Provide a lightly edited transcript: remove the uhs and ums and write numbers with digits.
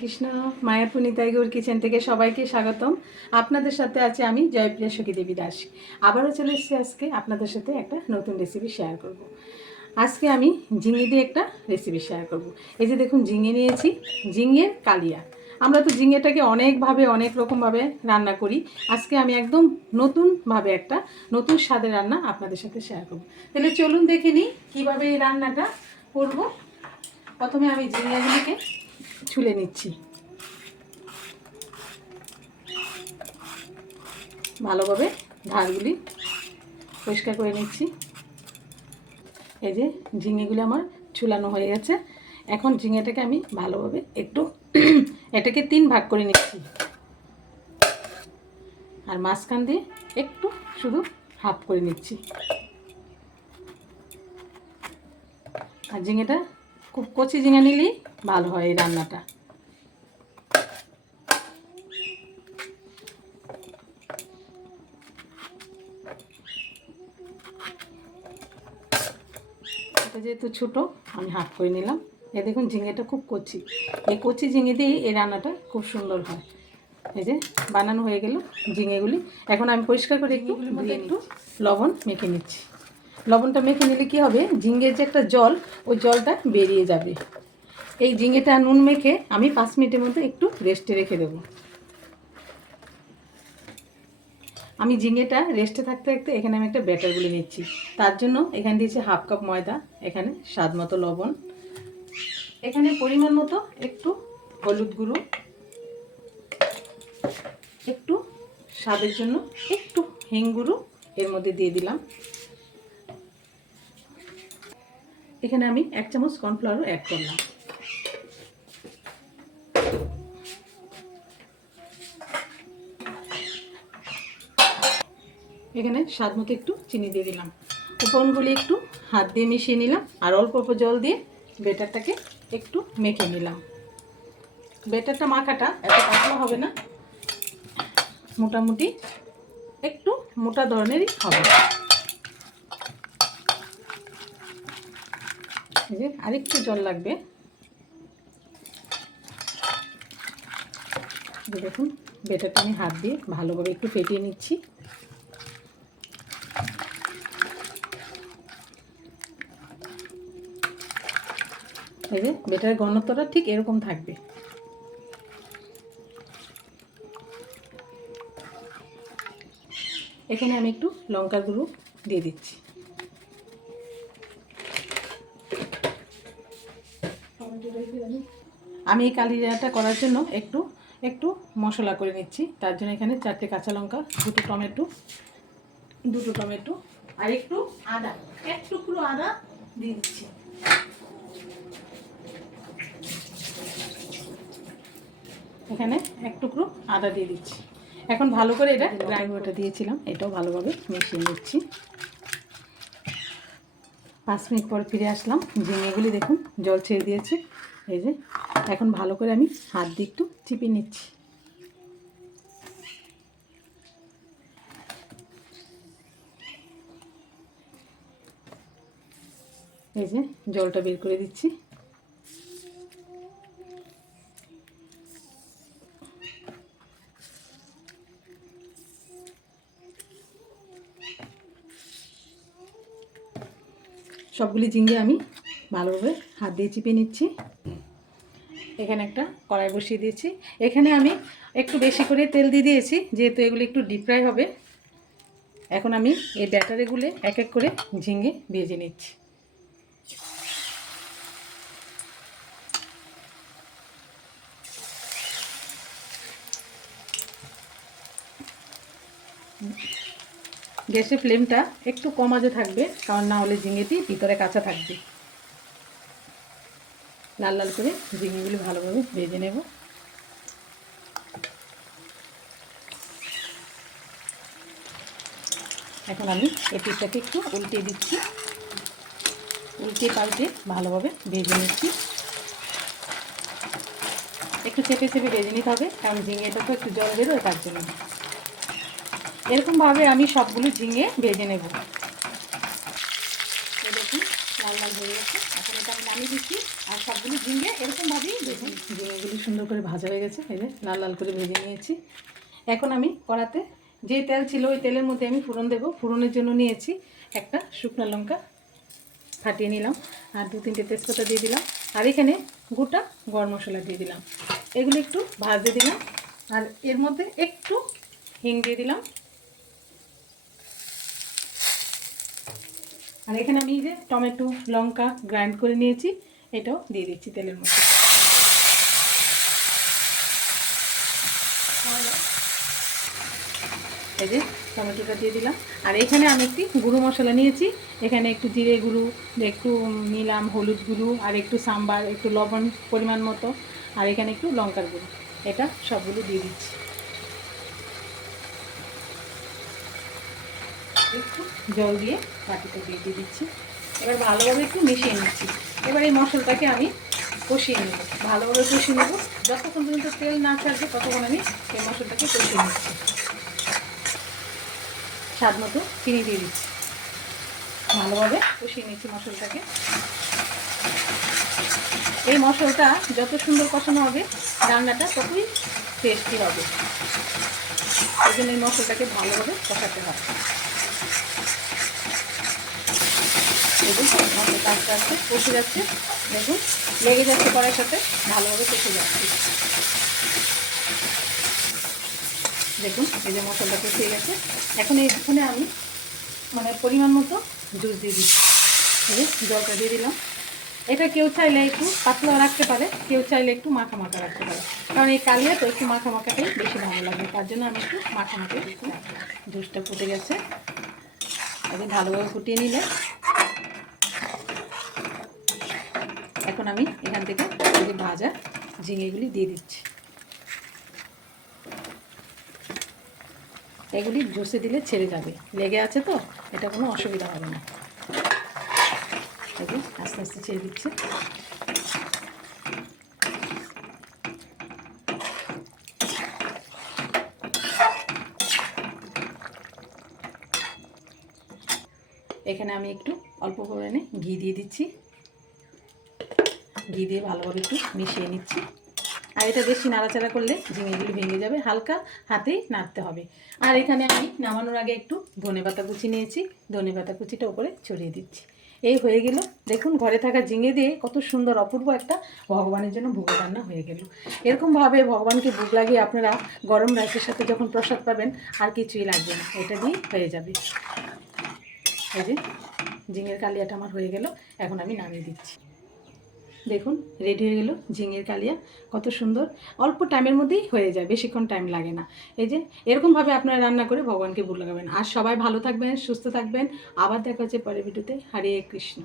Krishna Mayapur Nitai Gour kitchen থেকে সবাইকে স্বাগতম। আপনাদের সাথে আছে আমি জয়প্রিয়া সখী দেবী দাস। আবারও চলে এসেছি আজকে আপনাদের সাথে একটা নতুন রেসিপি শেয়ার করব। আজকে আমি ঝিঙে দিয়ে একটা রেসিপি শেয়ার করব। এই যে দেখুন, ঝিঙে নিয়েছি, ঝিঙের কালিয়া। আমরা তো ঝিঙেটাকে অনেকভাবে অনেক রকমভাবে রান্না করি। আজকে আমি একদম নতুনভাবে একটা নতুন স্বাদের রান্না আপনাদের সাথে শেয়ার করব। তাহলে চলুন দেখে নিই কীভাবে এই রান্নাটা করব। প্রথমে আমি ঝিঙেগুলিকে ছুলে নিচ্ছি, ভালোভাবে ধারগুলি পরিষ্কার করে নিচ্ছি। এই যে ঝিঙেগুলি আমার ছুলানো হয়ে গেছে। এখন ঝিঙেটাকে আমি ভালোভাবে একটু এটাকে 3 ভাগ করে নিচ্ছি, আর মাঝখান দিয়ে একটু শুধু হাফ করে নিচ্ছি। আর ঝিঙেটা খুব কচি ঝিঙে নিলেই ভালো হয় এই রান্নাটা। এটা যেহেতু ছোটো, আমি হাফ করে নিলাম। এই দেখুন ঝিঙেটা খুব কচি, এই কচি ঝিঙে দিয়েই এই রান্নাটা খুব সুন্দর হয়। এই যে বানানো হয়ে গেল ঝিঙেগুলি। এখন আমি পরিষ্কার করে একটু লবণ মেখে নিচ্ছি। লবণটা মেখে নিলে কী হবে, ঝিঙের যে একটা জল, ওই জলটা বেরিয়ে যাবে। এই ঝিঙেটা নুন মেখে আমি 5 মিনিটের মধ্যে একটু রেস্টে রেখে দেবো। আমি ঝিঙেটা রেস্টে থাকতে থাকতে এখানে আমি একটা ব্যাটার গুলে নিচ্ছি। তার জন্য এখানে দিয়েছি হাফ কাপ ময়দা, এখানে স্বাদ মতো লবণ, এখানে পরিমাণ মতো একটু হলুদ গুঁড়ো, একটু স্বাদের জন্য একটু হিং গুঁড়ো এর মধ্যে দিয়ে দিলাম। এখানে আমি 1 চামচ কর্নফ্লাওয়ারও অ্যাড করলাম। এখানে স্বাদ মতো একটু চিনি দিয়ে দিলাম। উপকরণগুলি একটু হাত দিয়ে মিশিয়ে নিলাম, আর অল্প অল্প জল দিয়ে ব্যাটারটাকে একটু মেখে নিলাম। ব্যাটারটা মাখাটা এত পাতলা হবে না, মোটামুটি একটু মোটা ধরনেরই হবে। এই যে আরেকটু জল লাগবে। দেখুন ব্যাটারটা আমি হাত দিয়ে ভালোভাবে একটু ফেটিয়ে নিচ্ছি। এই যে ব্যাটারের ঘনত্বটা ঠিক এরকম থাকবে। এখানে আমি একটু লঙ্কার গুঁড়ো দিয়ে দিচ্ছি। আমি এই কালিয়াটা করার জন্য একটু একটু মশলা করে নিচ্ছি। তার জন্য এখানে 4টে কাঁচা লঙ্কা, দুটো টমেটো আর একটু আদা, এক টুকরো আদা দিয়ে দিচ্ছি। এখানে এক টুকরো আদা দিয়ে দিচ্ছি। এখন ভালো করে এটা গ্রাইন্ডারটা দিয়েছিলাম, এটাও ভালোভাবে মিশিয়ে নিচ্ছি। 5 মিনিট পর ফিরে আসলাম। ঝিঙেগুলি দেখুন জল ছেড়ে দিয়েছে। এই যে এখন ভালো করে আমি হাত দিয়ে একটু চিপে নিচ্ছি। এই যে জলটা বের করে দিচ্ছি। সবগুলি ঝিঙে আমি ভালোভাবে হাত দিয়ে চিপে নিচ্ছি। এখানে একটা কড়াই বসিয়ে দিয়েছি। এখানে আমি একটু বেশি করে তেল দিয়ে দিয়েছি, যেহেতু এগুলো একটু ডিপ ফ্রাই হবে। এখন আমি এই ব্যাটারেগুলো এক এক করে ঝিঙে ভেজে নিচ্ছি। গ্যাসের ফ্লেমটা একটু কম আঁচে থাকবে, কারণ না হলে ঝিঙেটি ভিতরে কাঁচা থাকবে। লাল লাল করে ঝিঙেগুলি ভালোভাবে ভেজে নেব। এখন আমি এই পিঠটাকে একটু উল্টে দিচ্ছি, উল্টে পাল্টে ভালোভাবে ভেজে নিচ্ছি। একটু চেপে চেপে ভেজে নিতে হবে, কারণ ঝিঙেটা তো একটু জল বেরোয়, তার জন্য। এরকমভাবে আমি সবগুলো ঝিঙে ভেজে নেব। দেখুন লাল লাল হয়ে গেছে। এখন এটা আমি নামিয়ে দিচ্ছি। আর সবগুলো ঝিঙে এরকমভাবেই দেখুন ঝিঙেগুলি সুন্দর করে ভাজা হয়ে গেছে, এই যে লাল লাল করে ভেজে নিয়েছি। এখন আমি কড়াতে যে তেল ছিল ওই তেলের মধ্যে আমি ফোড়ন দেবো। ফোড়নের জন্য নিয়েছি একটা শুকনো লঙ্কা ফাটিয়ে নিলাম, আর 2-3টে তেজপাতা দিয়ে দিলাম, আর এখানে গোটা গরম মশলা দিয়ে দিলাম। এগুলো একটু ভাজতে দিলাম, আর এর মধ্যে একটু হিং দিয়ে দিলাম। আর এখানে আমি যে টমেটো লঙ্কা গ্রাইন্ড করে নিয়েছি এটাও দিয়ে দিচ্ছি তেলের মধ্যে। এই যে টমেটোটা দিয়ে দিলাম। আর এখানে আমি একটি গুঁড়ো মশলা নিয়েছি, এখানে একটু জিরে গুঁড়ো, একটু নিলাম হলুদ গুঁড়ো, আর একটু সাম্বার, একটু লবণ পরিমাণ মতো, আর এখানে একটু লঙ্কার গুঁড়ো। এটা সবগুলো দিয়ে দিচ্ছি। একটু জল দিয়ে বাটিতে দিয়ে দিচ্ছি। এবার ভালোভাবে একটু মিশিয়ে নিচ্ছি। এবার এই মশলাটাকে আমি কষিয়ে নেব, ভালোভাবে কষিয়ে নেব। যতক্ষণ পর্যন্ত তেল না ছাড়বে ততক্ষণ আমি এই মশলাটাকে কষিয়ে নিচ্ছি। স্বাদ মতো চিনি দিয়ে দিচ্ছি, ভালোভাবে কষিয়ে নিচ্ছি মশলাটাকে। এই মশলাটা যত সুন্দর কষানো হবে রান্নাটা ততই টেস্টি হবে, এই জন্য এই মশলাটাকে ভালোভাবে কষাতে হবে। দেখুন মশলাটা আস্তে আস্তে কষে যাচ্ছে, দেখুন লেগে যাচ্ছে কড়াইয়ের সাথে, ভালোভাবে কষে যাচ্ছে। দেখুন এই যে মশলাটা কষে গেছে। এখন এখানে আমি পরিমাণ মতো জুস দিয়ে দিচ্ছি। এই যে জলটা দিয়ে দিলাম। এটা কেউ চাইলে একটু পাতলা রাখতে পারে, কেউ চাইলে একটু মাখা মাখা রাখতে পারে, কারণ এই কালিয়া তো একটু মাখা মাখাটাই বেশি ভালো লাগবে, তার জন্য আমি একটু মাখা মাখা দিচ্ছি। জুসটা ফুটে গেছে, এখন ভালোভাবে ফুটিয়ে নিলে এখন আমি এখান থেকে এই ভাজা ঝিঙেগুলি দিয়ে দিচ্ছি। এগুলি জুসে দিলে ছেড়ে যাবে, লেগে আছে তো এটা কোনো অসুবিধা হবে না। দেখুন আস্তে আস্তে ছেড়ে দিচ্ছে। এখানে আমি একটু অল্প পরিমাণে ঘি দিয়ে দিচ্ছি, ঘি দিয়ে ভালোভাবে একটু মিশিয়ে নিচ্ছি। আর এটা বেশি নাড়াচাড়া করলে ঝিঙেগুলি ভেঙে যাবে, হালকা হাতেই নাড়তে হবে। আর এখানে আমি নামানোর আগে একটু ধনেপাতা কুচি নিয়েছি, ধনেপাতা কুচিটা উপরে ছড়িয়ে দিচ্ছি। এই হয়ে গেল। দেখুন ঘরে থাকা ঝিঙে দিয়ে কত সুন্দর অপূর্ব একটা ভগবানের জন্য ভোগ রান্না হয়ে গেল। এরকমভাবে ভগবানকে ভোগ লাগিয়ে আপনারা গরম রাইসের সাথে যখন প্রসাদ পাবেন আর কিছুই লাগবে না, এটা দিয়ে হয়ে যাবে। এই যে ঝিঙের কালিয়াটা আমার হয়ে গেল, এখন আমি নামিয়ে দিচ্ছি। দেখুন রেডি হয়ে গেল ঝিঙের কালিয়া, কত সুন্দর, অল্প টাইমের মধ্যেই হয়ে যায়, বেশিক্ষণ টাইম লাগে না। এই যে এরকমভাবে আপনারা রান্না করে ভগবানকে ভোগ লাগাবেন। আর সবাই ভালো থাকবেন, সুস্থ থাকবেন। আবার দেখা হচ্ছে পরের ভিডিওতে। হরে কৃষ্ণ।